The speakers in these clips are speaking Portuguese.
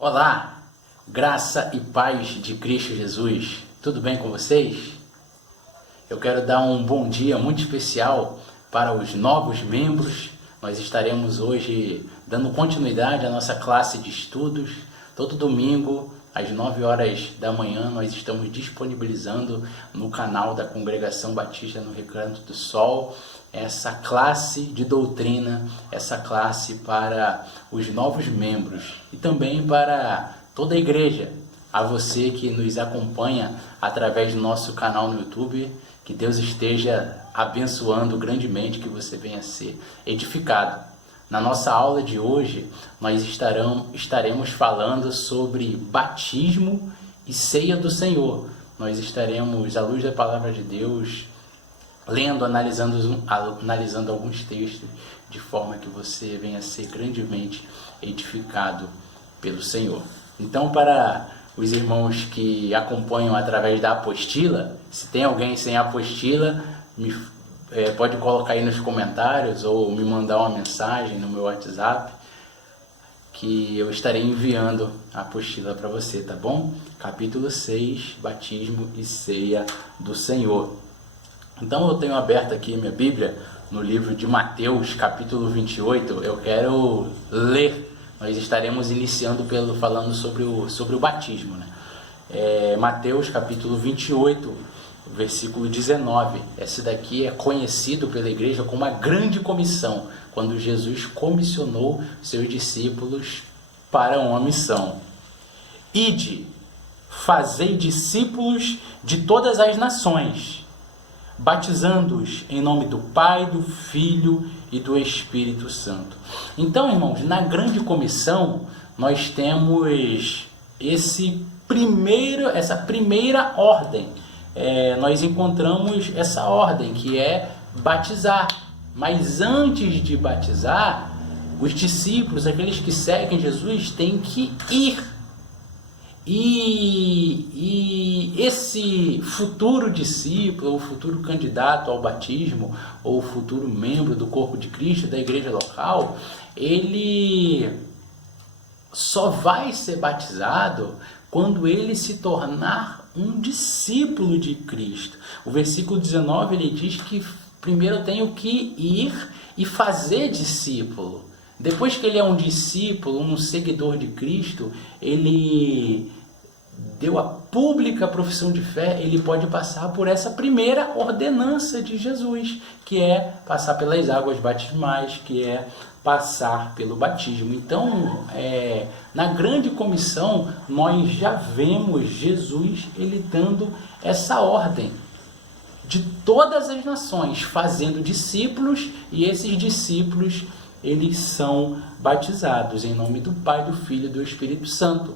Olá, graça e paz de Cristo Jesus, tudo bem com vocês? Eu quero dar um bom dia muito especial para os novos membros. Nós estaremos hoje dando continuidade à nossa classe de estudos. Todo domingo, às 9 horas da manhã, nós estamos disponibilizando no canal da Congregação Batista no Recanto do Sol essa classe de doutrina, essa classe para os novos membros e também para toda a igreja. A você que nos acompanha através do nosso canal no YouTube, que Deus esteja abençoando grandemente, que você venha a ser edificado. Na nossa aula de hoje, nós estaremos falando sobre batismo e ceia do Senhor. Nós estaremos, à luz da palavra de Deus, lendo, analisando alguns textos, de forma que você venha a ser grandemente edificado pelo Senhor. Então, para os irmãos que acompanham através da apostila, se tem alguém sem apostila, pode colocar aí nos comentários ou me mandar uma mensagem no meu WhatsApp, que eu estarei enviando a apostila para você, tá bom? Capítulo 6, batismo e ceia do Senhor. Então eu tenho aberto aqui minha Bíblia no livro de Mateus, capítulo 28. Eu quero ler. Nós estaremos iniciando falando sobre o batismo, né? Mateus, capítulo 28, versículo 19. Esse daqui é conhecido pela igreja como a grande comissão, quando Jesus comissionou seus discípulos para uma missão. Ide, fazei discípulos de todas as nações, batizando-os em nome do Pai, do Filho e do Espírito Santo. Então, irmãos, na grande comissão, nós temos essa primeira ordem. Nós encontramos essa ordem, que é batizar. Mas antes de batizar, os discípulos, aqueles que seguem Jesus, têm que ir. E esse futuro discípulo, ou futuro candidato ao batismo, ou futuro membro do corpo de Cristo, da igreja local, ele só vai ser batizado quando ele se tornar um discípulo de Cristo. O versículo 19, ele diz que primeiro eu tenho que ir e fazer discípulo. Depois que ele é um discípulo, um seguidor de Cristo, ele deu a pública profissão de fé, ele pode passar por essa primeira ordenança de Jesus, que é passar pelas águas batismais, que é passar pelo batismo. Então, na grande comissão, nós já vemos Jesus, ele dando essa ordem de todas as nações, fazendo discípulos, e esses discípulos, eles são batizados em nome do Pai, do Filho e do Espírito Santo.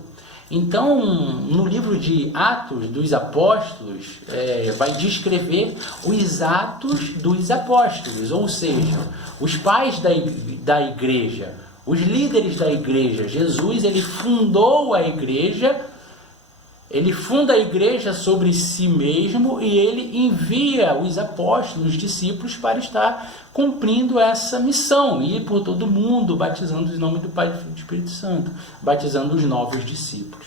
Então, no livro de Atos dos Apóstolos, vai descrever os atos dos apóstolos, ou seja, os pais da igreja, os líderes da igreja. Jesus, ele fundou a igreja, ele funda a igreja sobre si mesmo e ele envia os apóstolos, os discípulos, para estar cumprindo essa missão, ir por todo mundo, batizando em nome do Pai, do Filho e do Espírito Santo, batizando os novos discípulos.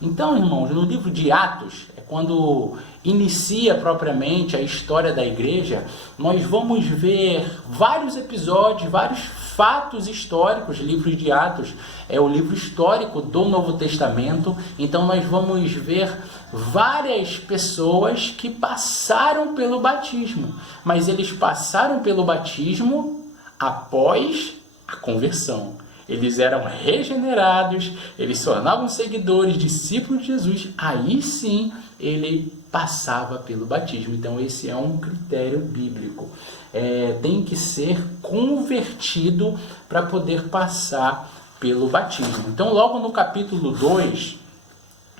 Então, irmãos, no livro de Atos, quando inicia propriamente a história da igreja, nós vamos ver vários episódios, vários fatos históricos. O livro de Atos é o livro histórico do Novo Testamento, então nós vamos ver várias pessoas que passaram pelo batismo, mas eles passaram pelo batismo após a conversão. Eles eram regenerados, eles se tornavam seguidores, discípulos de Jesus, aí sim ele passava pelo batismo. Então esse é um critério bíblico. Tem que ser convertido para poder passar pelo batismo. Então logo no capítulo 2,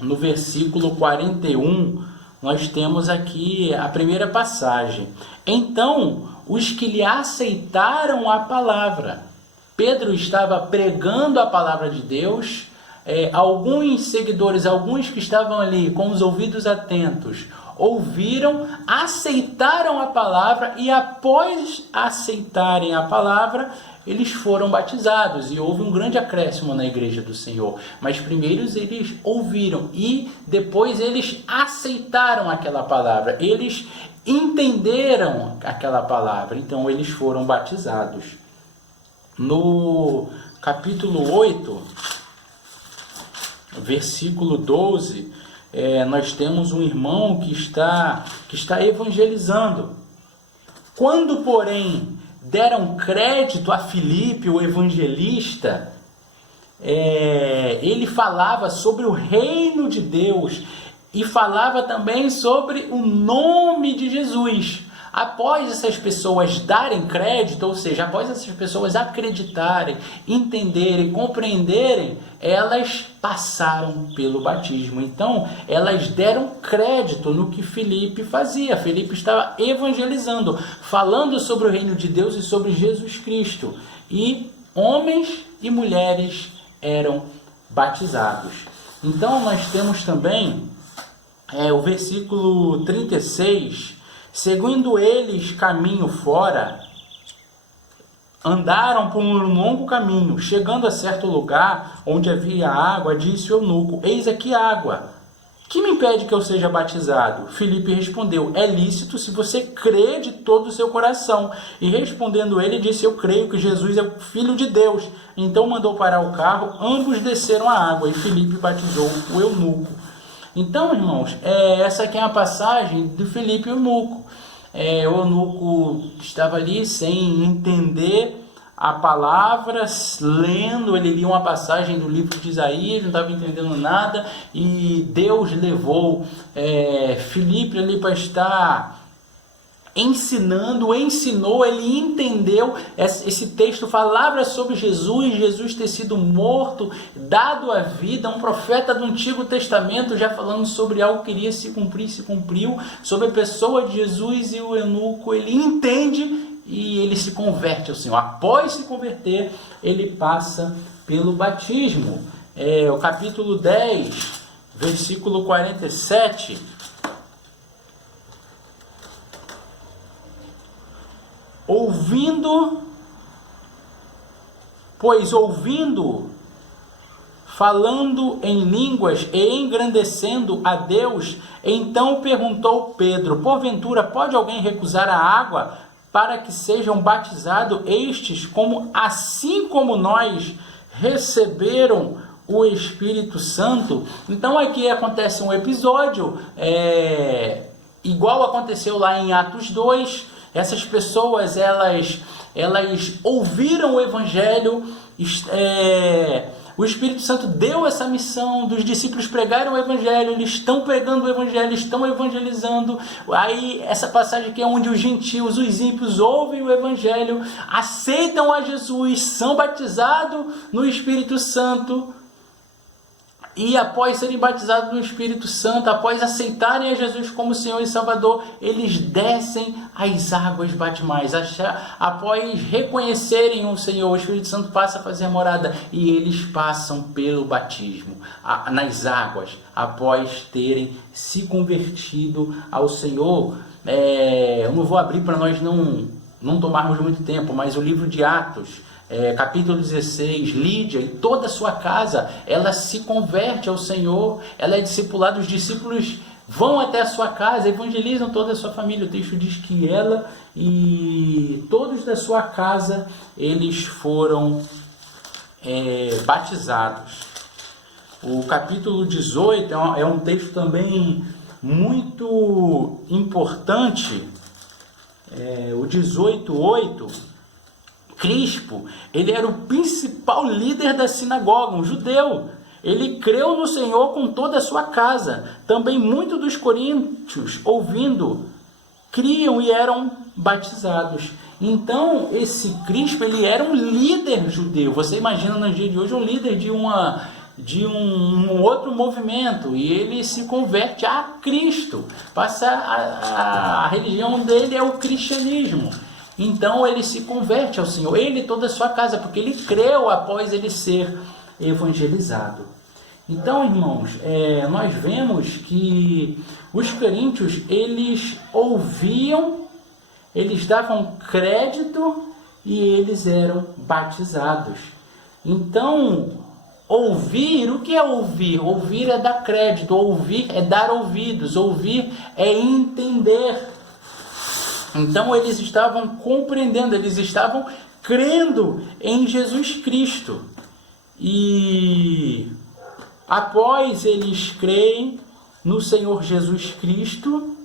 no versículo 41, nós temos aqui a primeira passagem. Então os que lhe aceitaram a palavra Pedro estava pregando a palavra de Deus. Alguns seguidores, alguns que estavam ali com os ouvidos atentos, ouviram, aceitaram a palavra e após aceitarem a palavra, eles foram batizados e houve um grande acréscimo na igreja do Senhor. Mas primeiro eles ouviram e depois eles aceitaram aquela palavra, eles entenderam aquela palavra, então eles foram batizados. No capítulo 8, versículo 12, nós temos um irmão que está evangelizando. Quando, porém, deram crédito a Filipe, o evangelista, ele falava sobre o reino de Deus e falava também sobre o nome de Jesus. Após essas pessoas darem crédito, ou seja, após essas pessoas acreditarem, entenderem, compreenderem, elas passaram pelo batismo. Então, elas deram crédito no que Filipe fazia. Filipe estava evangelizando, falando sobre o reino de Deus e sobre Jesus Cristo. E homens e mulheres eram batizados. Então, nós temos também o versículo 36... Seguindo eles caminho fora, andaram por um longo caminho. Chegando a certo lugar onde havia água, disse o eunuco: eis aqui água. Que me impede que eu seja batizado? Filipe respondeu: é lícito se você crê de todo o seu coração. E respondendo ele, disse: eu creio que Jesus é o Filho de Deus. Então mandou parar o carro, ambos desceram a água e Filipe batizou o eunuco. Então, irmãos, essa aqui é a passagem do Filipe e o eunuco. O eunuco estava ali sem entender a palavra, lendo, ele lia uma passagem do livro de Isaías, não estava entendendo nada, e Deus levou Filipe ali para estar ensinou, ele entendeu. Esse texto falava sobre Jesus ter sido morto, dado a vida, um profeta do Antigo Testamento, já falando sobre algo que iria se cumprir, se cumpriu, sobre a pessoa de Jesus, e o eunuco, ele entende e ele se converte ao Senhor. Após se converter, ele passa pelo batismo. O capítulo 10, versículo 47... ouvindo, falando em línguas e engrandecendo a Deus, então perguntou Pedro: porventura pode alguém recusar a água para que sejam batizados estes, assim como nós receberam o Espírito Santo? Então aqui acontece um episódio igual aconteceu lá em Atos 2. Essas pessoas, elas ouviram o Evangelho, o Espírito Santo deu essa missão dos discípulos pregarem o Evangelho, eles estão pregando o Evangelho, estão evangelizando. Aí essa passagem aqui é onde os gentios, os ímpios, ouvem o Evangelho, aceitam a Jesus, são batizados no Espírito Santo. E após serem batizados no Espírito Santo, após aceitarem a Jesus como Senhor e Salvador, eles descem as águas batismais. Após reconhecerem o Senhor, o Espírito Santo passa a fazer morada e eles passam pelo batismo nas águas, após terem se convertido ao Senhor. Eu não vou abrir para nós não tomarmos muito tempo, mas o livro de Atos, capítulo 16, Lídia e toda a sua casa, ela se converte ao Senhor, ela é discipulada, os discípulos vão até a sua casa, evangelizam toda a sua família. O texto diz que ela e todos da sua casa, eles foram batizados. O capítulo 18 é um texto também muito importante, o 18:8. Crispo, ele era o principal líder da sinagoga, um judeu. Ele creu no Senhor com toda a sua casa. Também muitos dos coríntios, ouvindo, criam e eram batizados. Então, esse Crispo, ele era um líder judeu. Você imagina no dia de hoje um líder de um outro movimento, e ele se converte a Cristo. A religião dele é o cristianismo. Então ele se converte ao Senhor, ele e toda a sua casa, porque ele creu após ele ser evangelizado. Então, irmãos, nós vemos que os coríntios, eles ouviam, eles davam crédito e eles eram batizados. Então, ouvir, o que é ouvir? Ouvir é dar crédito, ouvir é dar ouvidos, ouvir é entender. Então eles estavam compreendendo, eles estavam crendo em Jesus Cristo. E após eles crerem no Senhor Jesus Cristo,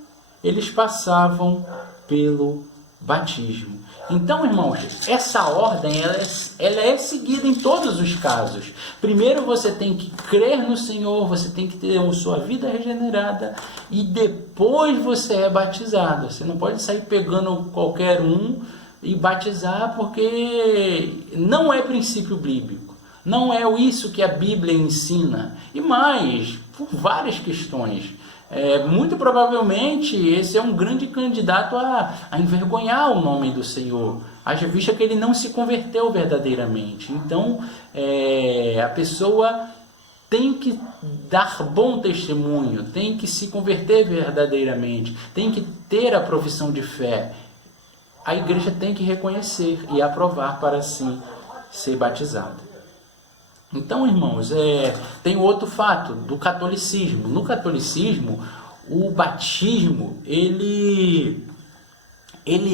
eles passavam pelo batismo. Então, irmãos, essa ordem ela é seguida em todos os casos. Primeiro você tem que crer no Senhor, você tem que ter a sua vida regenerada e depois você é batizado. Você não pode sair pegando qualquer um e batizar, porque não é princípio bíblico. Não é isso que a Bíblia ensina. E mais, por várias questões. Muito provavelmente esse é um grande candidato a envergonhar o nome do Senhor, haja vista que ele não se converteu verdadeiramente. Então a pessoa tem que dar bom testemunho, tem que se converter verdadeiramente, tem que ter a profissão de fé. A igreja tem que reconhecer e aprovar para assim ser batizada. Então, irmãos, tem outro fato do catolicismo. No catolicismo, o batismo ele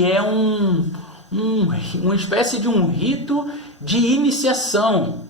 é uma espécie de um rito de iniciação.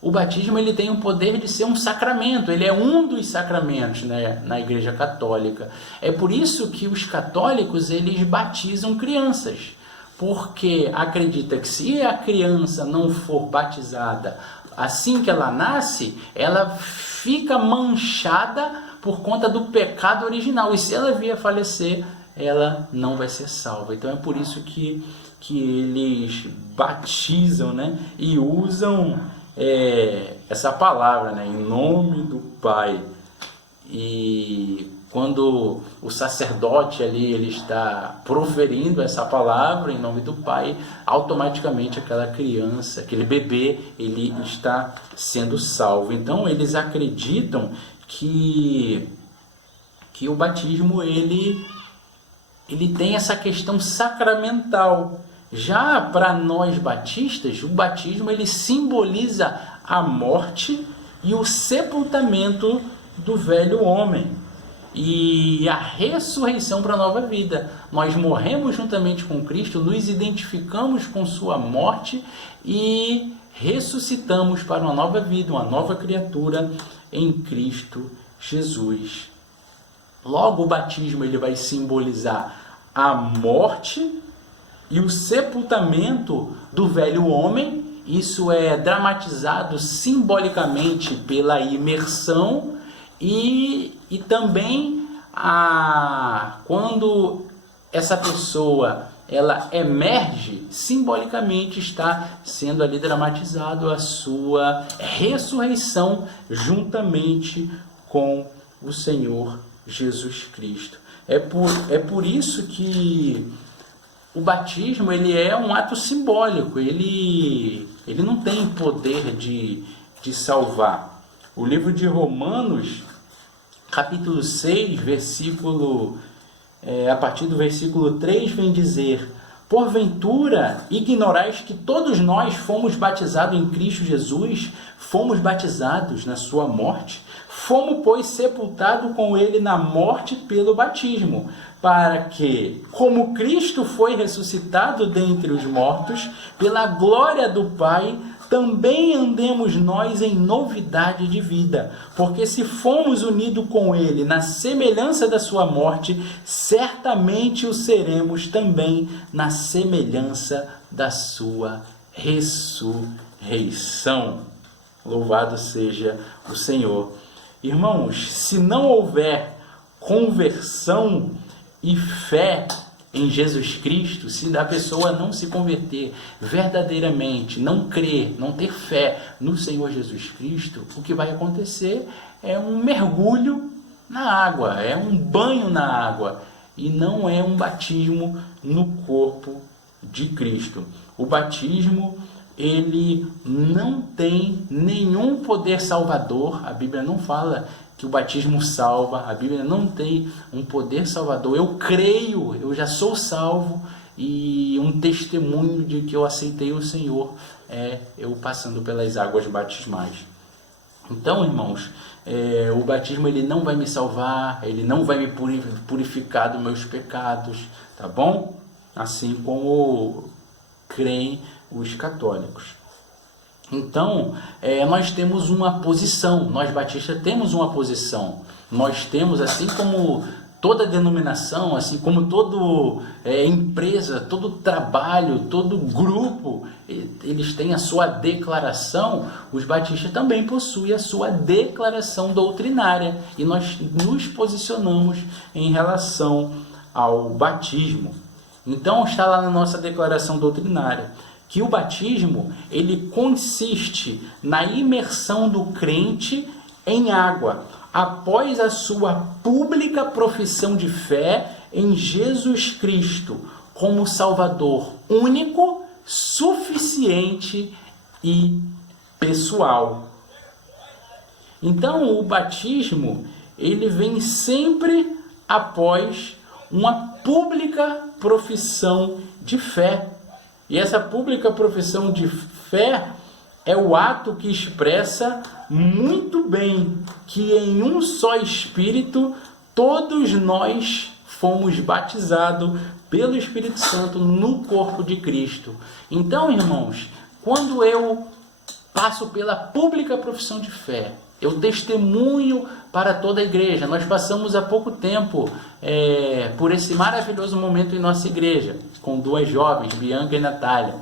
O batismo ele tem o poder de ser um sacramento, ele é um dos sacramentos, né, na Igreja Católica. É por isso que os católicos eles batizam crianças, porque acredita que se a criança não for batizada assim que ela nasce, ela fica manchada por conta do pecado original. E se ela vier a falecer, ela não vai ser salva. Então é por isso que eles batizam, né? E usam essa palavra, né? Em nome do Pai. E quando o sacerdote ali ele está proferindo essa palavra em nome do Pai, automaticamente aquela criança, aquele bebê, ele está sendo salvo. Então eles acreditam que o batismo ele tem essa questão sacramental. Já para nós batistas, o batismo ele simboliza a morte e o sepultamento do velho homem e a ressurreição para a nova vida. Nós morremos juntamente com Cristo, nos identificamos com sua morte e ressuscitamos para uma nova vida, uma nova criatura em Cristo Jesus. Logo, o batismo ele vai simbolizar a morte e o sepultamento do velho homem. Isso é dramatizado simbolicamente pela imersão e também quando essa pessoa ela emerge, simbolicamente está sendo ali dramatizado a sua ressurreição juntamente com o Senhor Jesus Cristo. É por isso que o batismo ele é um ato simbólico, ele não tem poder de salvar. O livro de Romanos, capítulo 6, a partir do versículo 3, vem dizer: porventura ignorais que todos nós fomos batizados em Cristo Jesus, fomos batizados na sua morte? Fomos, pois, sepultados com ele na morte pelo batismo, para que, como Cristo foi ressuscitado dentre os mortos, pela glória do Pai, também andemos nós em novidade de vida. Porque se fomos unidos com ele na semelhança da sua morte, certamente o seremos também na semelhança da sua ressurreição. Louvado seja o Senhor. Irmãos, se não houver conversão e fé em Jesus Cristo, se a pessoa não se converter verdadeiramente, não crer, não ter fé no Senhor Jesus Cristo, o que vai acontecer é um mergulho na água, é um banho na água, e não é um batismo no corpo de Cristo. O batismo, ele não tem nenhum poder salvador. A Bíblia não fala que o batismo salva, a Bíblia não tem um poder salvador. Eu creio, eu já sou salvo, e um testemunho de que eu aceitei o Senhor é eu passando pelas águas batismais. Então, irmãos, o batismo ele não vai me salvar, ele não vai me purificar dos meus pecados, tá bom? Assim como creem os católicos. Então, nós temos uma posição, nós batistas temos uma posição. Nós temos, assim como toda denominação, assim como toda empresa, todo trabalho, todo grupo, eles têm a sua declaração. Os batistas também possuem a sua declaração doutrinária, e nós nos posicionamos em relação ao batismo. Então está lá na nossa declaração doutrinária que o batismo ele consiste na imersão do crente em água após a sua pública profissão de fé em Jesus Cristo como Salvador único, suficiente e pessoal. Então, o batismo ele vem sempre após uma pública profissão de fé. E essa pública profissão de fé é o ato que expressa muito bem que em um só Espírito todos nós fomos batizados pelo Espírito Santo no corpo de Cristo. Então, irmãos, quando eu passo pela pública profissão de fé, eu testemunho para toda a igreja. Nós passamos há pouco tempo por esse maravilhoso momento em nossa igreja, com duas jovens, Bianca e Natália.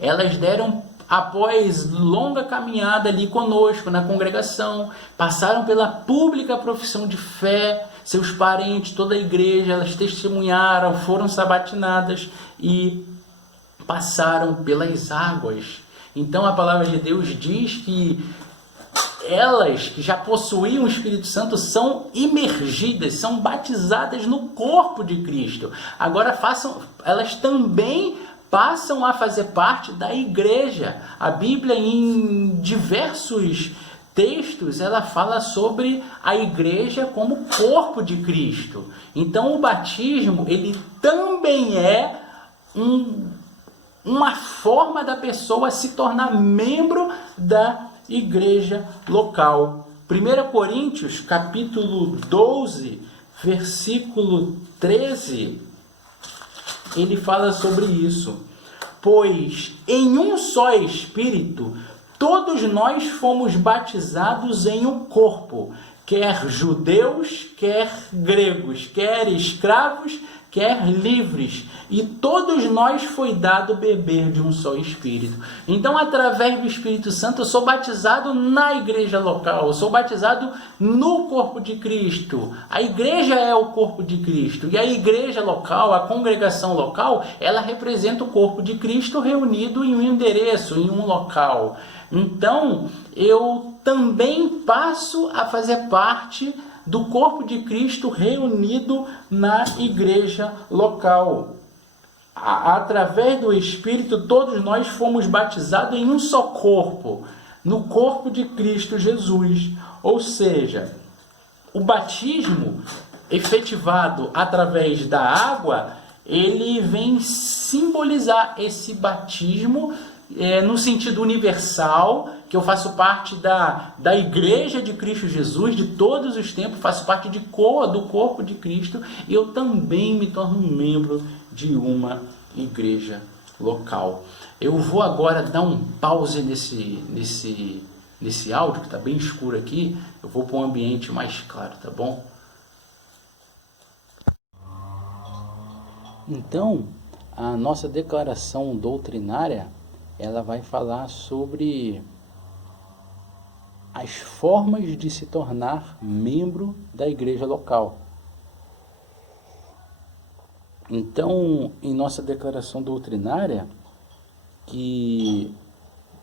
Elas deram, após longa caminhada ali conosco na congregação, passaram pela pública profissão de fé, seus parentes, toda a igreja, elas testemunharam, foram sabatinadas e passaram pelas águas. Então a palavra de Deus diz que elas que já possuíam o Espírito Santo são imergidas, são batizadas no corpo de Cristo. Agora elas também passam a fazer parte da igreja. A Bíblia, em diversos textos, ela fala sobre a igreja como corpo de Cristo. Então o batismo, ele também é uma forma da pessoa se tornar membro da igreja local. 1 Coríntios, capítulo 12, versículo 13, ele fala sobre isso. Pois em um só Espírito, todos nós fomos batizados em um corpo, quer judeus, quer gregos, quer escravos, quer livres, e todos nós foi dado beber de um só Espírito. Então, através do Espírito Santo, eu sou batizado na igreja local, eu sou batizado no corpo de Cristo. A igreja é o corpo de Cristo, e a igreja local, a congregação local, ela representa o corpo de Cristo reunido em um endereço, em um local. Então, eu também passo a fazer parte do corpo de Cristo reunido na igreja local. Através do Espírito, todos nós fomos batizados em um só corpo, no corpo de Cristo Jesus. Ou seja, o batismo efetivado através da água, ele vem simbolizar esse batismo no sentido universal, que eu faço parte da igreja de Cristo Jesus, de todos os tempos, faço parte do corpo de Cristo, e eu também me torno um membro de uma igreja local. Eu vou agora dar um pause nesse áudio, que está bem escuro aqui, eu vou para um ambiente mais claro, tá bom? Então, a nossa declaração doutrinária, ela vai falar sobre as formas de se tornar membro da igreja local. Então, em nossa declaração doutrinária, que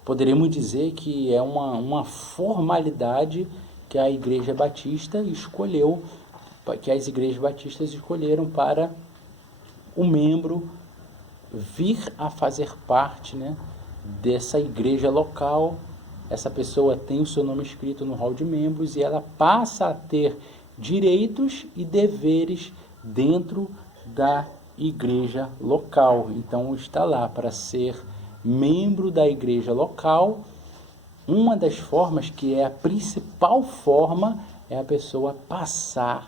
poderíamos dizer que é uma formalidade que a Igreja Batista escolheu, que as igrejas batistas escolheram para o membro vir a fazer parte, né, dessa igreja local. Essa pessoa tem o seu nome escrito no hall de membros e ela passa a ter direitos e deveres dentro da igreja local. Então está lá para ser membro da igreja local. Uma das formas, que é a principal forma, é a pessoa passar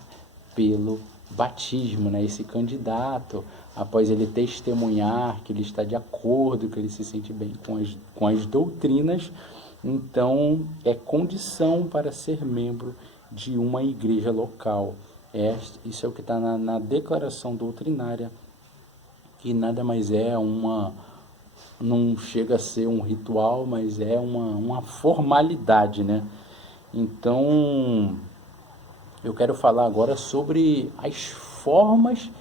pelo batismo, né? Esse candidato, após ele testemunhar que ele está de acordo, que ele se sente bem com as doutrinas, então é condição para ser membro de uma igreja local. Isso é o que está na declaração doutrinária, que nada mais é não chega a ser um ritual, mas é uma formalidade, né? Então, eu quero falar agora sobre as formas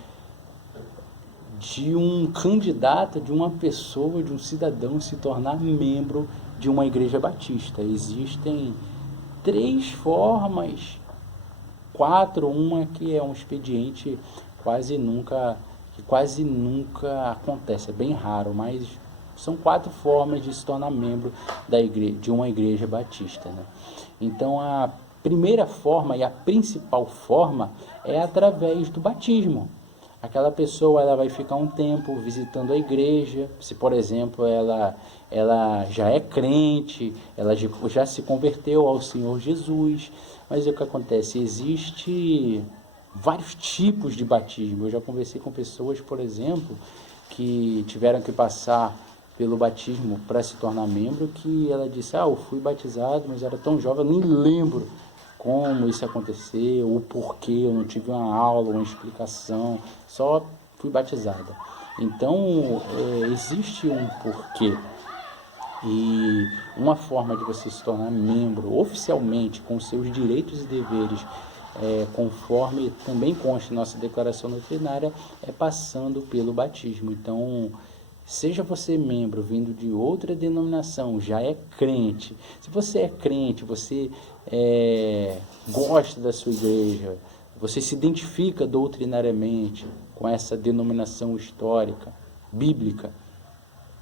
de um candidato, de uma pessoa, de um cidadão se tornar membro de uma igreja batista. Existem 3 formas, 4, uma que é um expediente que quase nunca acontece, é bem raro, mas são 4 formas de se tornar membro de uma igreja batista, né? Então, a primeira forma e a principal forma é através do batismo. Aquela pessoa, ela vai ficar um tempo visitando a igreja. Se, por exemplo, ela já é crente, ela já se converteu ao Senhor Jesus. Mas o que acontece? Existe vários tipos de batismo. Eu já conversei com pessoas, por exemplo, que tiveram que passar pelo batismo para se tornar membro, que ela disse: eu fui batizado, mas era tão jovem, eu nem lembro como isso aconteceu, o porquê, eu não tive uma aula, uma explicação, só fui batizada. Então, existe um porquê. E uma forma de você se tornar membro oficialmente, com seus direitos e deveres, conforme também consta em nossa declaração doutrinária, é passando pelo batismo. Então, seja você membro vindo de outra denominação, já é crente. Se você é crente, você gosta da sua igreja, você se identifica doutrinariamente com essa denominação histórica, bíblica,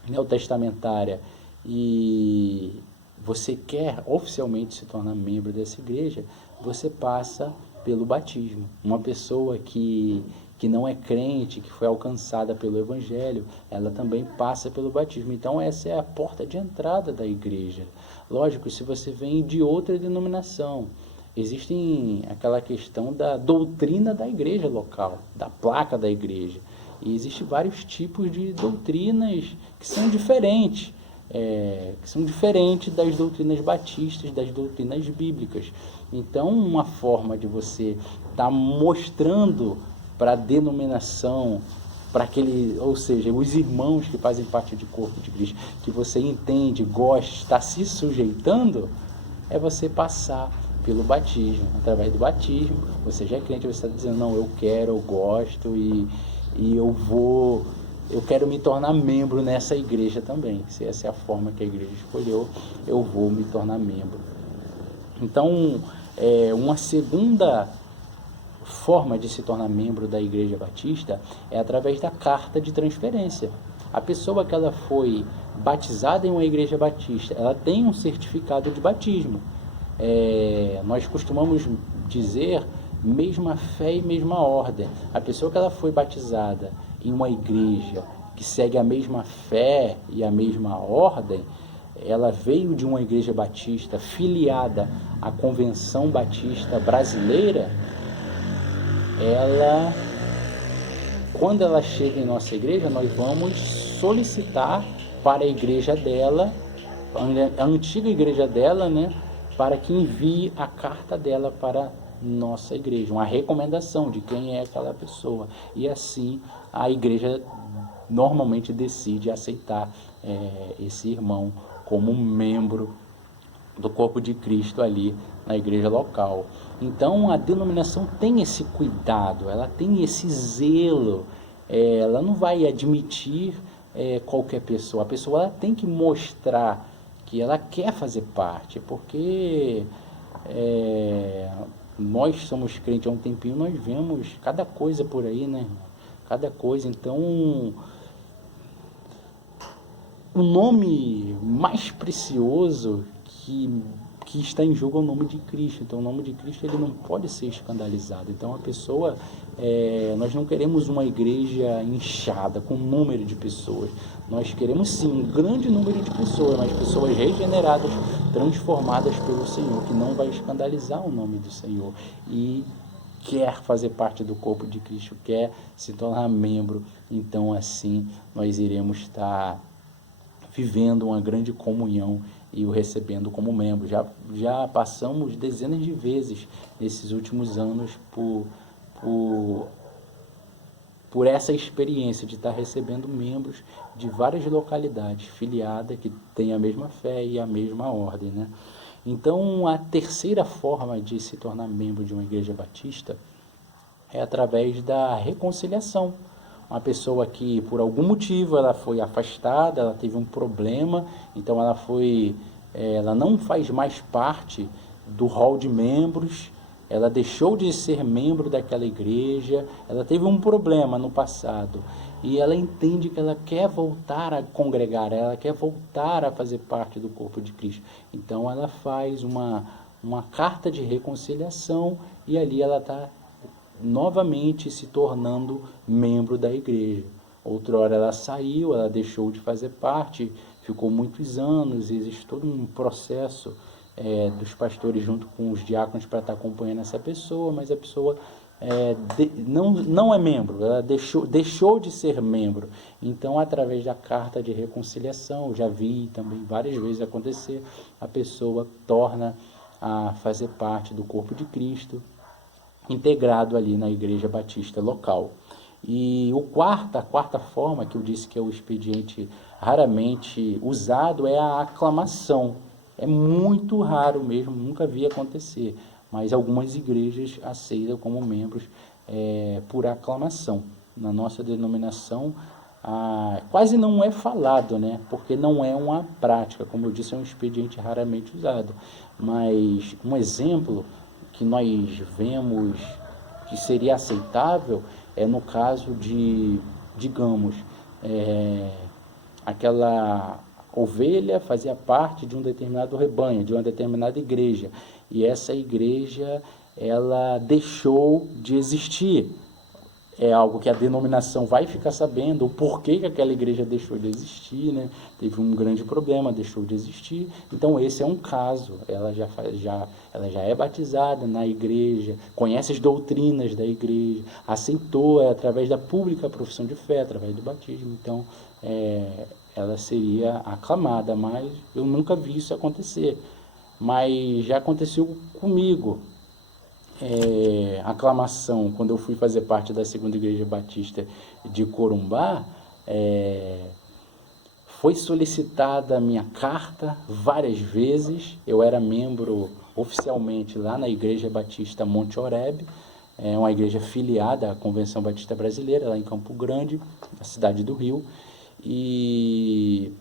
neotestamentária, e você quer oficialmente se tornar membro dessa igreja, você passa pelo batismo. Uma pessoa que não é crente, que foi alcançada pelo evangelho, ela também passa pelo batismo. Então essa é a porta de entrada da igreja. Lógico, se você vem de outra denominação, existe aquela questão da doutrina da igreja local, da placa da igreja. E existem vários tipos de doutrinas que são diferentes, das doutrinas batistas, das doutrinas bíblicas. Então, uma forma de você estar mostrando para a denominação, ou seja, os irmãos que fazem parte do corpo de Cristo, que você entende, gosta, está se sujeitando, é você passar pelo batismo. Através do batismo, você já é crente, você está dizendo: não, eu quero, eu gosto e eu quero me tornar membro nessa igreja também. Se essa é a forma que a igreja escolheu, eu vou me tornar membro. Então, uma segunda forma de se tornar membro da igreja batista é através da carta de transferência. A pessoa que ela foi batizada em uma igreja batista, ela tem um certificado de batismo. Nós costumamos dizer mesma fé e mesma ordem. A pessoa que ela foi batizada em uma igreja que segue a mesma fé e a mesma ordem, ela veio de uma igreja batista filiada à Convenção Batista Brasileira, quando ela chega em nossa igreja, nós vamos solicitar para a igreja dela, a antiga igreja dela, né, para que envie a carta dela para nossa igreja, uma recomendação de quem é aquela pessoa. E assim a igreja normalmente decide aceitar esse irmão como membro do corpo de Cristo ali na igreja local. Então a denominação tem esse cuidado, ela tem esse zelo, ela não vai admitir qualquer pessoa. A pessoa ela tem que mostrar que ela quer fazer parte, porque nós somos crentes há um tempinho, nós vemos cada coisa por aí, né? Cada coisa. Então o nome mais precioso que está em jogo é o nome de Cristo. Então, o nome de Cristo ele não pode ser escandalizado. Então, a pessoa, nós não queremos uma igreja inchada, com um número de pessoas. Nós queremos, sim, um grande número de pessoas, mas pessoas regeneradas, transformadas pelo Senhor, que não vai escandalizar o nome do Senhor. E quer fazer parte do corpo de Cristo, quer se tornar membro. Então, assim, nós iremos estar vivendo uma grande comunhão e o recebendo como membro. Já passamos dezenas de vezes nesses últimos anos por essa experiência de estar recebendo membros de várias localidades filiadas que têm a mesma fé e a mesma ordem, né? Então, a terceira forma de se tornar membro de uma igreja batista é através da reconciliação. Uma pessoa que, por algum motivo, ela foi afastada, ela teve um problema, então ela não faz mais parte do hall de membros, ela deixou de ser membro daquela igreja, ela teve um problema no passado, e ela entende que ela quer voltar a congregar, ela quer voltar a fazer parte do corpo de Cristo. Então ela faz uma carta de reconciliação, e ali ela está novamente se tornando membro da igreja. Outrora ela saiu, ela deixou de fazer parte, ficou muitos anos, existe todo um processo dos pastores junto com os diáconos para estar acompanhando essa pessoa, mas a pessoa não é membro, ela deixou de ser membro. Então, através da carta de reconciliação, eu já vi também várias vezes acontecer, a pessoa torna a fazer parte do corpo de Cristo, integrado ali na igreja batista local. E a quarta forma, que eu disse que é o expediente raramente usado, é a aclamação. É muito raro mesmo, nunca vi acontecer, mas algumas igrejas aceitam como membros por aclamação. Na nossa denominação, quase não é falado, né? Porque não é uma prática, como eu disse, é um expediente raramente usado. Mas um exemplo que nós vemos que seria aceitável é no caso de, digamos, aquela ovelha fazia parte de um determinado rebanho, de uma determinada igreja, e essa igreja ela deixou de existir. É algo que a denominação vai ficar sabendo o porquê que aquela igreja deixou de existir, né? Teve um grande problema, deixou de existir. Então esse é um caso. Ela já é batizada na igreja, conhece as doutrinas da igreja, aceitou através da pública profissão de fé, através do batismo. Então ela seria aclamada, mas eu nunca vi isso acontecer. Mas já aconteceu comigo. Aclamação, quando eu fui fazer parte da Segunda Igreja Batista de Corumbá, foi solicitada a minha carta várias vezes. Eu era membro oficialmente lá na Igreja Batista Monte Oreb, uma igreja filiada à Convenção Batista Brasileira, lá em Campo Grande, na cidade do Rio, e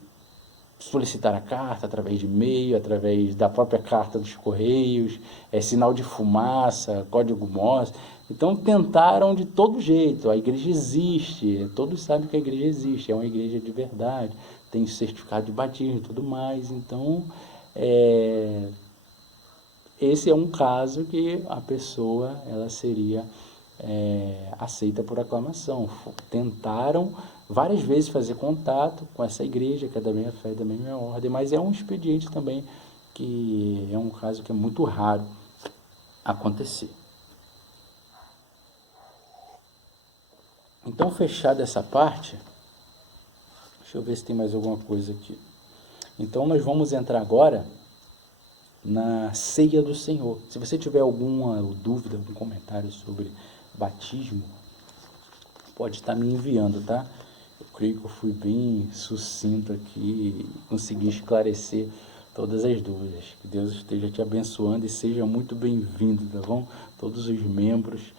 solicitar a carta através de e-mail, através da própria carta dos Correios, sinal de fumaça, código Morse. Então tentaram de todo jeito. A igreja existe, todos sabem que a igreja existe, é uma igreja de verdade, tem certificado de batismo e tudo mais. Então esse é um caso que a pessoa ela seria aceita por aclamação. Tentaram várias vezes fazer contato com essa igreja, que é da mesma fé e da mesma ordem, mas é um expediente também que é um caso que é muito raro acontecer. Então, fechada essa parte, deixa eu ver se tem mais alguma coisa aqui. Então, nós vamos entrar agora na ceia do Senhor. Se você tiver alguma dúvida, algum comentário sobre batismo, pode estar me enviando, tá? Eu creio que eu fui bem sucinto aqui e consegui esclarecer todas as dúvidas. Que Deus esteja te abençoando e seja muito bem-vindo, tá bom? Todos os membros,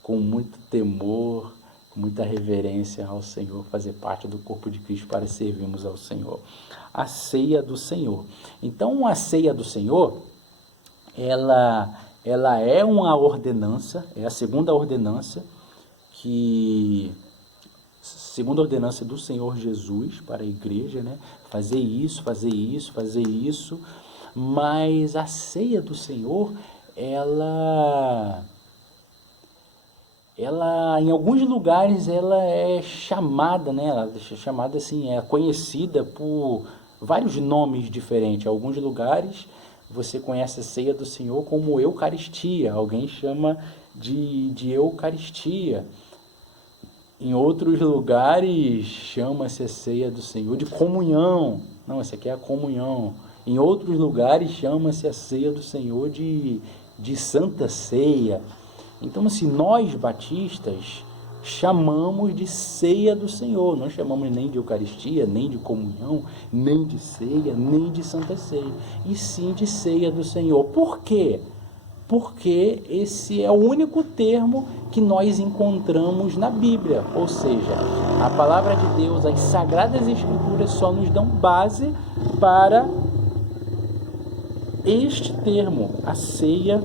com muito temor, com muita reverência ao Senhor, fazer parte do corpo de Cristo para servirmos ao Senhor. A ceia do Senhor. Então, a ceia do Senhor, ela é uma ordenança, é a segunda ordenança que segundo a ordenança do Senhor Jesus para a igreja, né? Fazer isso, fazer isso, fazer isso. Mas a ceia do Senhor, ela em alguns lugares ela é chamada, né? Ela é chamada assim, é conhecida por vários nomes diferentes. Em alguns lugares você conhece a ceia do Senhor como Eucaristia, alguém chama de Eucaristia. Em outros lugares chama-se a ceia do Senhor de comunhão. Não, essa aqui é a comunhão. Em outros lugares chama-se a ceia do Senhor de Santa Ceia. Então, assim, nós batistas chamamos de ceia do Senhor, não chamamos nem de Eucaristia, nem de comunhão, nem de ceia, nem de Santa Ceia, e sim de ceia do Senhor. Por quê? Porque esse é o único termo que nós encontramos na Bíblia, ou seja, a palavra de Deus, as Sagradas Escrituras só nos dão base para este termo, a ceia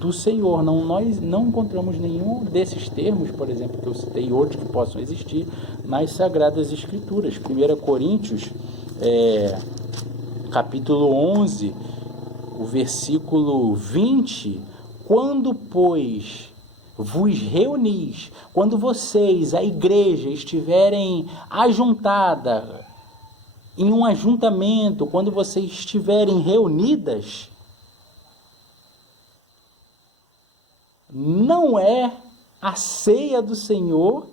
do Senhor. Nós não encontramos nenhum desses termos, por exemplo, que eu citei, outros que possam existir nas Sagradas Escrituras. 1 Coríntios, capítulo 11, o versículo 20, quando, pois, vos reunis, quando vocês, a igreja, estiverem ajuntada em um ajuntamento, quando vocês estiverem reunidas, não é a ceia do Senhor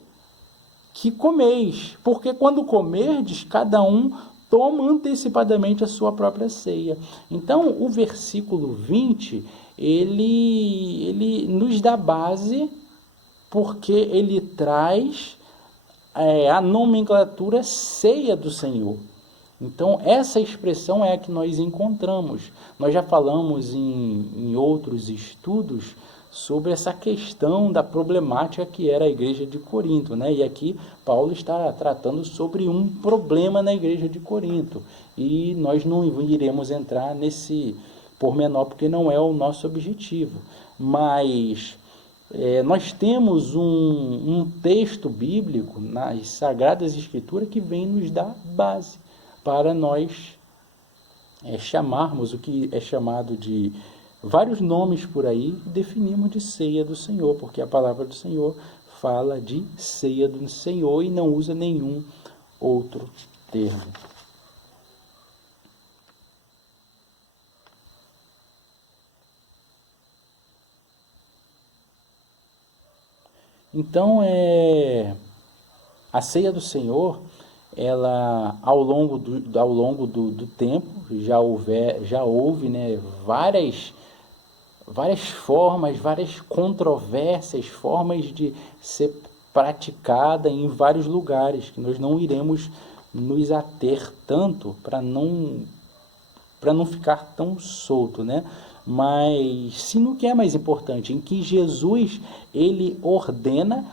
que comeis, porque quando comerdes, cada um toma antecipadamente a sua própria ceia. Então, o versículo 20, ele nos dá base, porque ele traz a nomenclatura ceia do Senhor. Então, essa expressão é a que nós encontramos. Nós já falamos em outros estudos sobre essa questão da problemática que era a igreja de Corinto, né? E aqui Paulo está tratando sobre um problema na igreja de Corinto. E nós não iremos entrar nesse pormenor, porque não é o nosso objetivo. Mas nós temos um texto bíblico nas Sagradas Escrituras que vem nos dar base para nós chamarmos o que é chamado de vários nomes por aí, definimos de ceia do Senhor, porque a palavra do Senhor fala de ceia do Senhor e não usa nenhum outro termo. Então, a ceia do Senhor, ela ao longo do tempo já houve, né, várias formas, várias controvérsias, formas de ser praticada em vários lugares, que nós não iremos nos ater tanto para não ficar tão solto, né? Mas sim no que é mais importante, em que Jesus ele ordena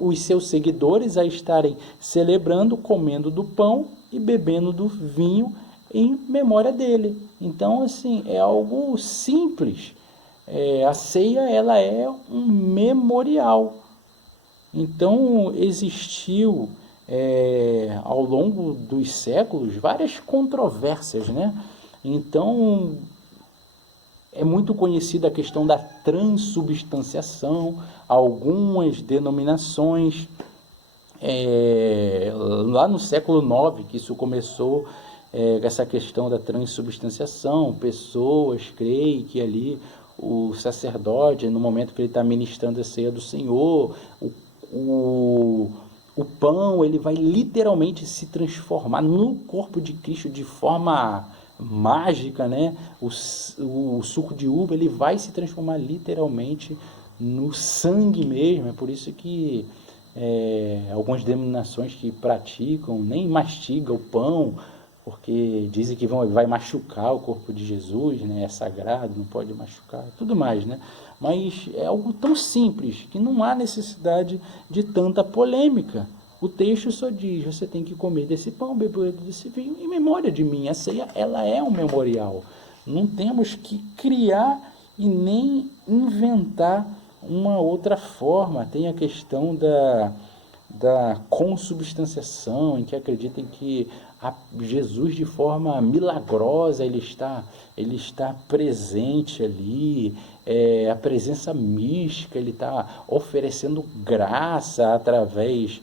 os seus seguidores a estarem celebrando, comendo do pão e bebendo do vinho em memória dele. Então, assim, é algo simples. A ceia ela é um memorial. Então, existiu ao longo dos séculos várias controvérsias, né? Então, é muito conhecida a questão da transubstanciação, algumas denominações, lá no século IX, que isso começou, essa questão da transubstanciação, pessoas creem que ali o sacerdote, no momento que ele está ministrando a ceia do Senhor, o pão ele vai literalmente se transformar no corpo de Cristo de forma mágica, né? O suco de uva ele vai se transformar literalmente no sangue mesmo. É por isso que algumas denominações que praticam nem mastigam o pão, porque dizem que vai machucar o corpo de Jesus, né? É sagrado, não pode machucar, tudo mais, né? Mas é algo tão simples que não há necessidade de tanta polêmica. O texto só diz, você tem que comer desse pão, beber desse vinho, em memória de mim. A ceia, ela é um memorial. Não temos que criar e nem inventar uma outra forma. Tem a questão da consubstanciação, em que acreditam que Jesus, de forma milagrosa, ele está presente ali, a presença mística, ele está oferecendo graça através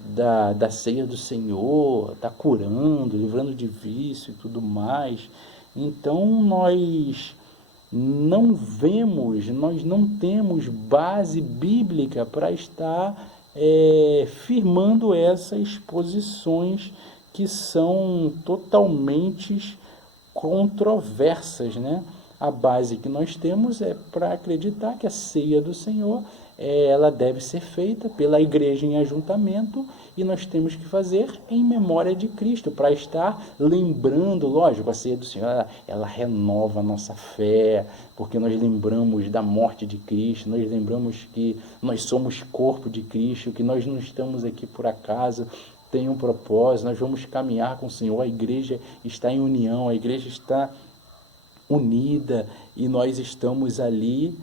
da ceia do Senhor, está curando, livrando de vício e tudo mais. Então nós nós não temos base bíblica para estar firmando essas posições que são totalmente controversas, né? A base que nós temos é para acreditar que a ceia do Senhor ela deve ser feita pela igreja em ajuntamento, e nós temos que fazer em memória de Cristo, para estar lembrando, lógico, a ceia do Senhor, ela renova a nossa fé, porque nós lembramos da morte de Cristo, nós lembramos que nós somos corpo de Cristo, que nós não estamos aqui por acaso, tem um propósito, nós vamos caminhar com o Senhor, a igreja está em união, a igreja está unida, e nós estamos ali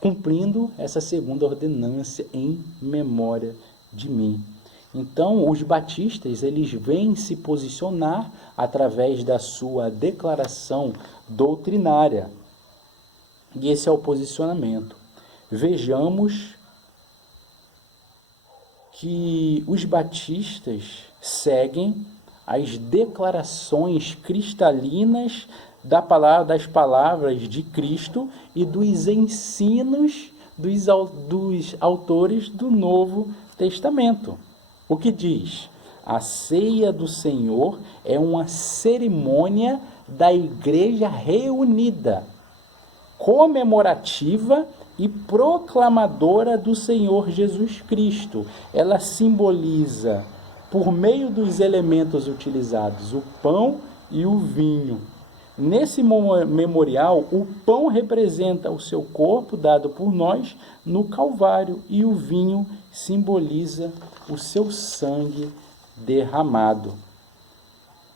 cumprindo essa segunda ordenança em memória de mim. Então, os batistas, eles vêm se posicionar através da sua declaração doutrinária. E esse é o posicionamento. Vejamos que os batistas seguem as declarações cristalinas das palavras de Cristo e dos ensinos dos autores do Novo Testamento. O que diz? A ceia do Senhor é uma cerimônia da igreja reunida, comemorativa e proclamadora do Senhor Jesus Cristo. Ela simboliza, por meio dos elementos utilizados, o pão e o vinho. Nesse memorial, o pão representa o seu corpo dado por nós no Calvário, e o vinho simboliza o seu sangue derramado.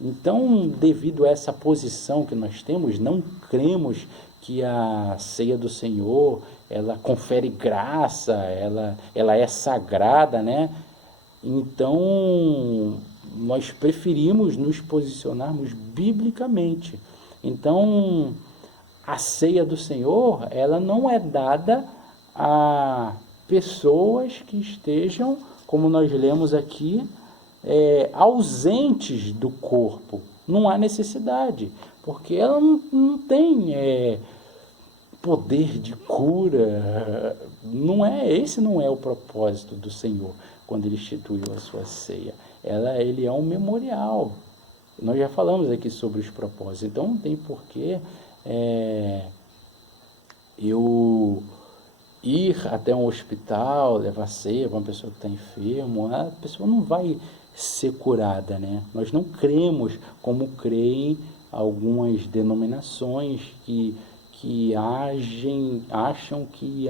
Então, devido a essa posição que nós temos, não cremos que a ceia do Senhor, ela confere graça, ela é sagrada, né? Então, nós preferimos nos posicionarmos biblicamente. Então, a ceia do Senhor, ela não é dada a pessoas que estejam, como nós lemos aqui, ausentes do corpo. Não há necessidade, porque ela não tem poder de cura. Esse não é o propósito do Senhor quando ele instituiu a sua ceia. Ele é um memorial. Nós já falamos aqui sobre os propósitos, então não tem porquê eu ir até um hospital, levar ceia para uma pessoa que está enferma, a pessoa não vai ser curada, né? Nós não cremos como creem algumas denominações que acham que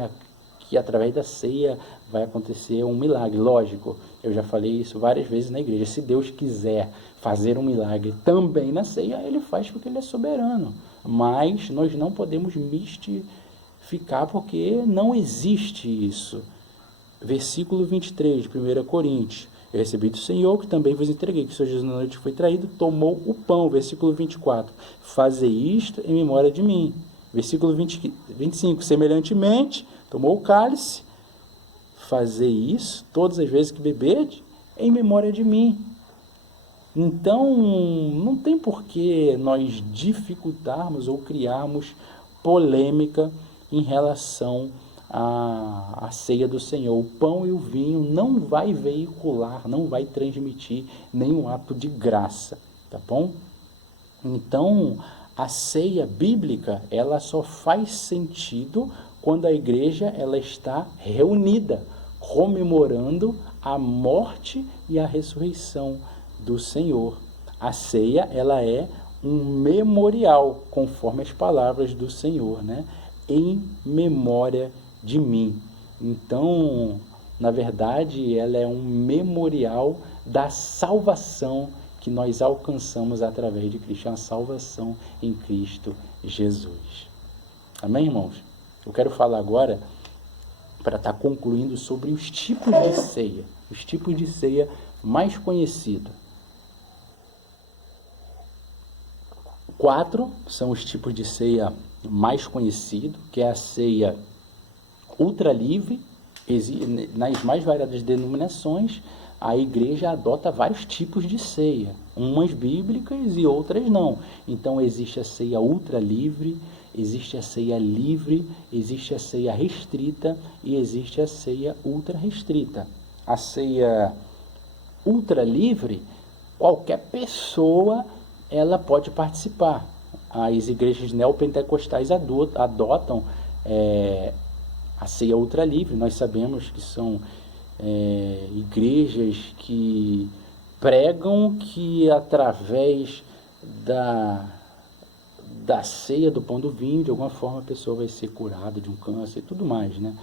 através da ceia vai acontecer um milagre. Lógico, eu já falei isso várias vezes na igreja. Se Deus quiser fazer um milagre também na ceia, ele faz, porque ele é soberano. Mas nós não podemos mistificar, porque não existe isso. Versículo 23 de 1 Coríntios. Eu recebi do Senhor, que também vos entreguei, que o Senhor Jesus, na noite que foi traído, tomou o pão. Versículo 24. Fazei isto em memória de mim. Versículo 25. Semelhantemente, tomou o cálice. Fazei isso todas as vezes que beberdes em memória de mim. Então, não tem por que nós dificultarmos ou criarmos polêmica em relação à ceia do Senhor. O pão e o vinho não vai veicular, não vai transmitir nenhum ato de graça, tá bom? Então, a ceia bíblica, ela só faz sentido quando a igreja ela está reunida, comemorando a morte e a ressurreição do Senhor. A ceia, ela é um memorial, conforme as palavras do Senhor, né? Em memória de mim. Então, na verdade, ela é um memorial da salvação que nós alcançamos através de Cristo, a salvação em Cristo Jesus. Amém, irmãos? Eu quero falar agora para estar concluindo sobre os tipos de ceia mais conhecidos. 4 são os tipos de ceia mais conhecidos, que é a ceia ultra livre. Nas mais variadas denominações, a igreja adota vários tipos de ceia, umas bíblicas e outras não. Então existe a ceia ultra livre, existe a ceia livre, existe a ceia restrita e existe a ceia ultra restrita. A ceia ultra livre, qualquer pessoa ela pode participar. As igrejas neopentecostais adotam a ceia ultra livre. Nós sabemos que são igrejas que pregam que através da ceia do pão do vinho, de alguma forma a pessoa vai ser curada de um câncer e tudo mais, né?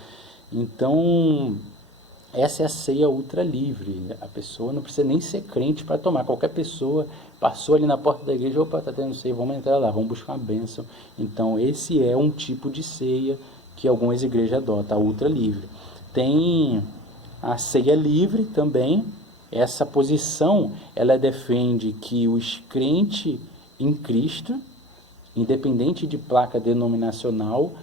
Então, essa é a ceia ultra livre. A pessoa não precisa nem ser crente para tomar. Qualquer pessoa passou ali na porta da igreja, opa, está tendo ceia, vamos entrar lá, vamos buscar uma bênção. Então, esse é um tipo de ceia que algumas igrejas adotam, a ultra livre. Tem a ceia livre também. Essa posição, ela defende que os crentes em Cristo, independente de placa denominacional,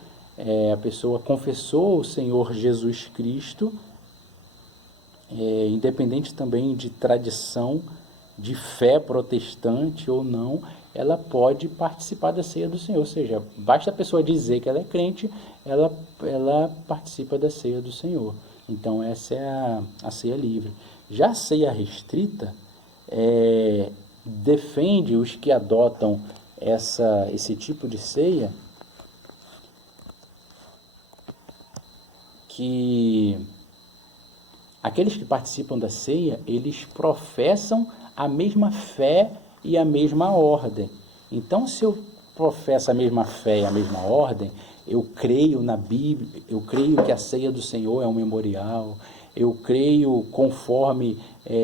a pessoa confessou o Senhor Jesus Cristo, independente também de tradição, de fé protestante ou não, ela pode participar da ceia do Senhor. Ou seja, basta a pessoa dizer que ela é crente, ela participa da ceia do Senhor. Então essa é a ceia livre. Já a ceia restrita defende os que adotam esse tipo de ceia, que aqueles que participam da ceia, eles professam a mesma fé e a mesma ordem. Então, se eu professo a mesma fé e a mesma ordem, eu creio na Bíblia, eu creio que a ceia do Senhor é um memorial, eu creio conforme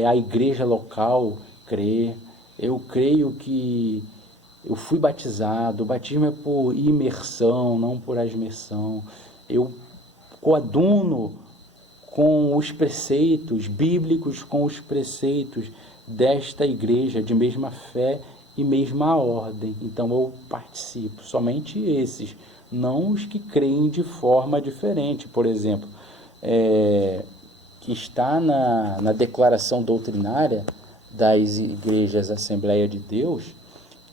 a igreja local crê, eu creio que eu fui batizado, o batismo é por imersão, não por asmersão, eu coaduno com os preceitos bíblicos, com os preceitos desta igreja de mesma fé e mesma ordem. Então eu participo, somente esses, não os que creem de forma diferente. Por exemplo, que está na declaração doutrinária das igrejas Assembleia de Deus,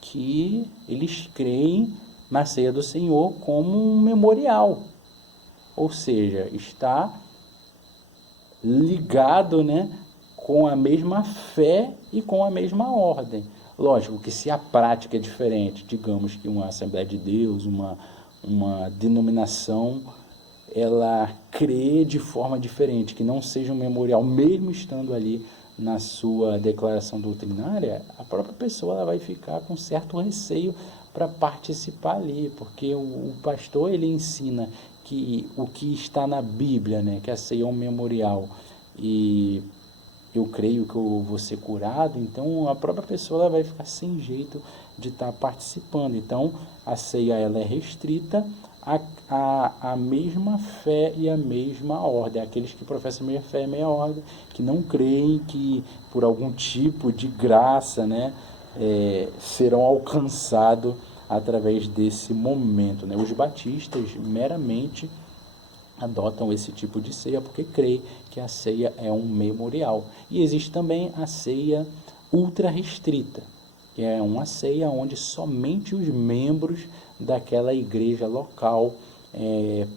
que eles creem na ceia do Senhor como um memorial, ou seja, está ligado, né, com a mesma fé e com a mesma ordem. Lógico que se a prática é diferente, digamos que uma Assembleia de Deus, uma denominação, ela crê de forma diferente, que não seja um memorial, mesmo estando ali na sua declaração doutrinária, a própria pessoa ela vai ficar com certo receio para participar ali, porque o pastor ele ensina que o que está na Bíblia, né, que a ceia é um memorial, e eu creio que eu vou ser curado, então a própria pessoa ela vai ficar sem jeito de estar participando. Então a ceia ela é restrita a mesma fé e a mesma ordem. Aqueles que professam meia fé e meia ordem, que não creem que por algum tipo de graça, né, serão alcançados através desse momento, né? Os batistas meramente adotam esse tipo de ceia porque creem que a ceia é um memorial. E existe também a ceia ultra restrita, que é uma ceia onde somente os membros daquela igreja local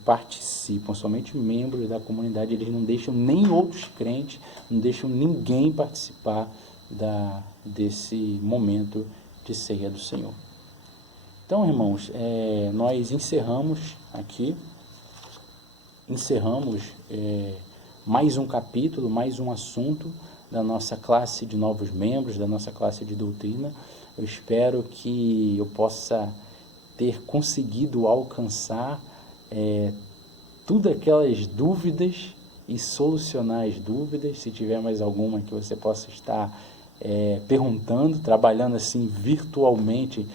participam, somente membros da comunidade. Eles não deixam nem outros crentes, não deixam ninguém participar desse momento de ceia do Senhor. Então, irmãos, nós encerramos mais um capítulo, mais um assunto da nossa classe de novos membros, da nossa classe de doutrina. Eu espero que eu possa ter conseguido alcançar tudo aquelas dúvidas e solucionar as dúvidas. Se tiver mais alguma que você possa estar perguntando, trabalhando assim virtualmente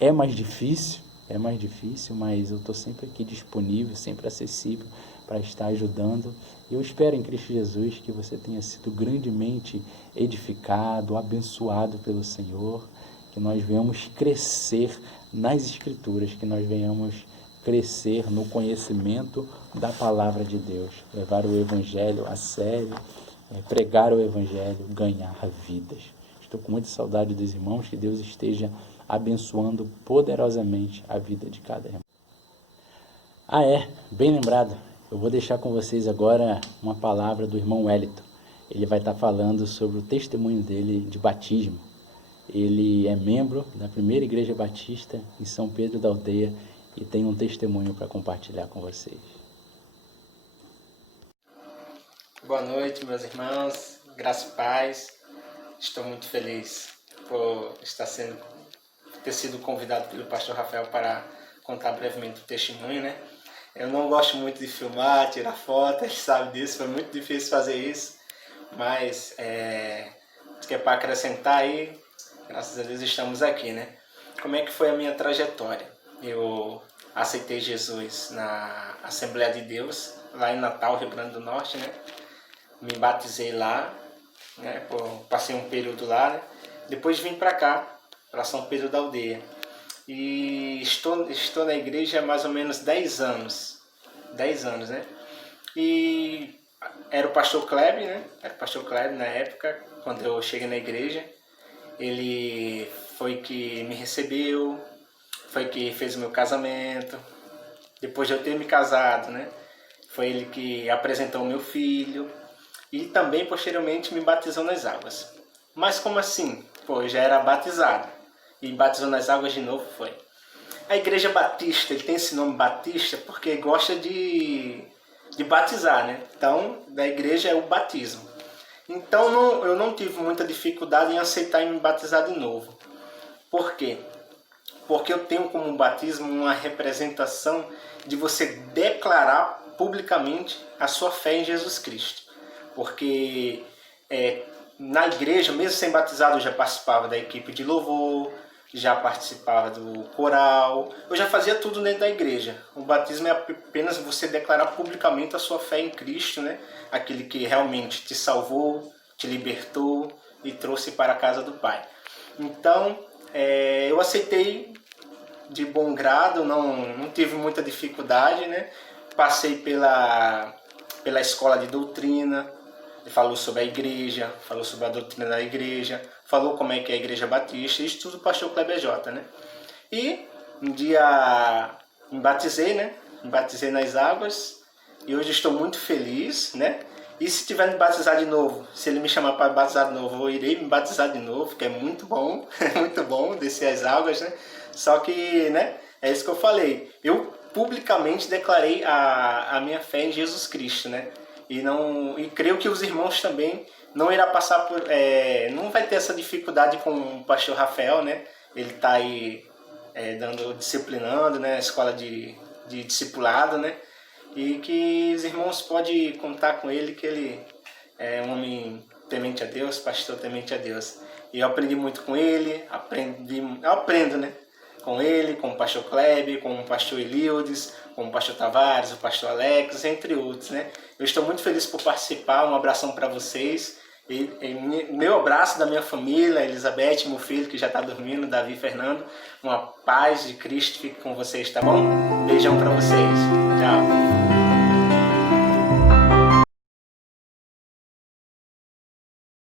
é mais difícil, é mais difícil, mas eu estou sempre aqui disponível, sempre acessível para estar ajudando. E eu espero em Cristo Jesus que você tenha sido grandemente edificado, abençoado pelo Senhor, que nós venhamos crescer nas Escrituras, que nós venhamos crescer no conhecimento da Palavra de Deus, levar o Evangelho a sério, pregar o Evangelho, ganhar vidas. Estou com muita saudade dos irmãos, que Deus esteja abençoando poderosamente a vida de cada irmão. Bem lembrado, eu vou deixar com vocês agora uma palavra do irmão Wellington. Ele vai estar falando sobre o testemunho dele de batismo. Ele é membro da primeira igreja batista em São Pedro da Aldeia e tem um testemunho para compartilhar com vocês. Boa noite, meus irmãos, graça e paz. Estou muito feliz por ter sido convidado pelo pastor Rafael para contar brevemente o testemunho, né? Eu não gosto muito de filmar, tirar foto, ele sabe disso, foi muito difícil fazer isso, mas que é para acrescentar aí, graças a Deus estamos aqui, né? Como é que foi a minha trajetória? Eu aceitei Jesus na Assembleia de Deus, lá em Natal, Rio Grande do Norte, né? Me batizei lá, né? Passei um período lá, né? Depois vim para cá, para São Pedro da Aldeia. E estou na igreja há mais ou menos 10 anos. 10 anos, né? E era o pastor Kleber, né? Era o pastor Kleber na época, quando eu cheguei na igreja. Ele foi que me recebeu, foi que fez o meu casamento. Depois de eu ter me casado, né? Foi ele que apresentou o meu filho. E também, posteriormente, me batizou nas águas. Mas como assim? Pô, eu já era batizado. E batizou nas águas de novo foi. A igreja batista, ele tem esse nome batista porque gosta de batizar, né? Então, da igreja é o batismo. Então, eu não tive muita dificuldade em aceitar e me batizar de novo. Por quê? Porque eu tenho como batismo uma representação de você declarar publicamente a sua fé em Jesus Cristo. Porque na igreja, mesmo sem batizado, eu já participava da equipe de louvor, já participava do coral, eu já fazia tudo dentro da igreja. O batismo é apenas você declarar publicamente a sua fé em Cristo, né? Aquele que realmente te salvou, te libertou e trouxe para a casa do Pai. Então, eu aceitei de bom grado, não tive muita dificuldade, né? Passei pela escola de doutrina, falou sobre a igreja, falou sobre a doutrina da igreja, falou como é que é a igreja batista, isso tudo o pastor Kleber J, né? E um dia me batizei, né? Me batizei nas águas e hoje estou muito feliz, né? E se tiver me batizar de novo, se ele me chamar para batizar de novo, eu irei me batizar de novo, que é muito bom, muito bom descer as águas, né? Só que, né? É isso que eu falei. Eu publicamente declarei a minha fé em Jesus Cristo, né? E creio que os irmãos também não irá passar por, não vai ter essa dificuldade com o pastor Rafael, né? Ele está aí disciplinando, né? A escola de discipulado, né? E que os irmãos podem contar com ele, que ele é um homem temente a Deus, pastor temente a Deus. E eu aprendi muito com ele, eu aprendo, né? Com ele, com o pastor Kleber, com o pastor Elildes, com o pastor Tavares, o pastor Alex, entre outros, né? Eu estou muito feliz por participar, um abração para vocês. Meu abraço da minha família, Elizabeth, meu filho que já está dormindo, Davi Fernando. Uma paz de Cristo fique com vocês, tá bom? Beijão para vocês. Tchau.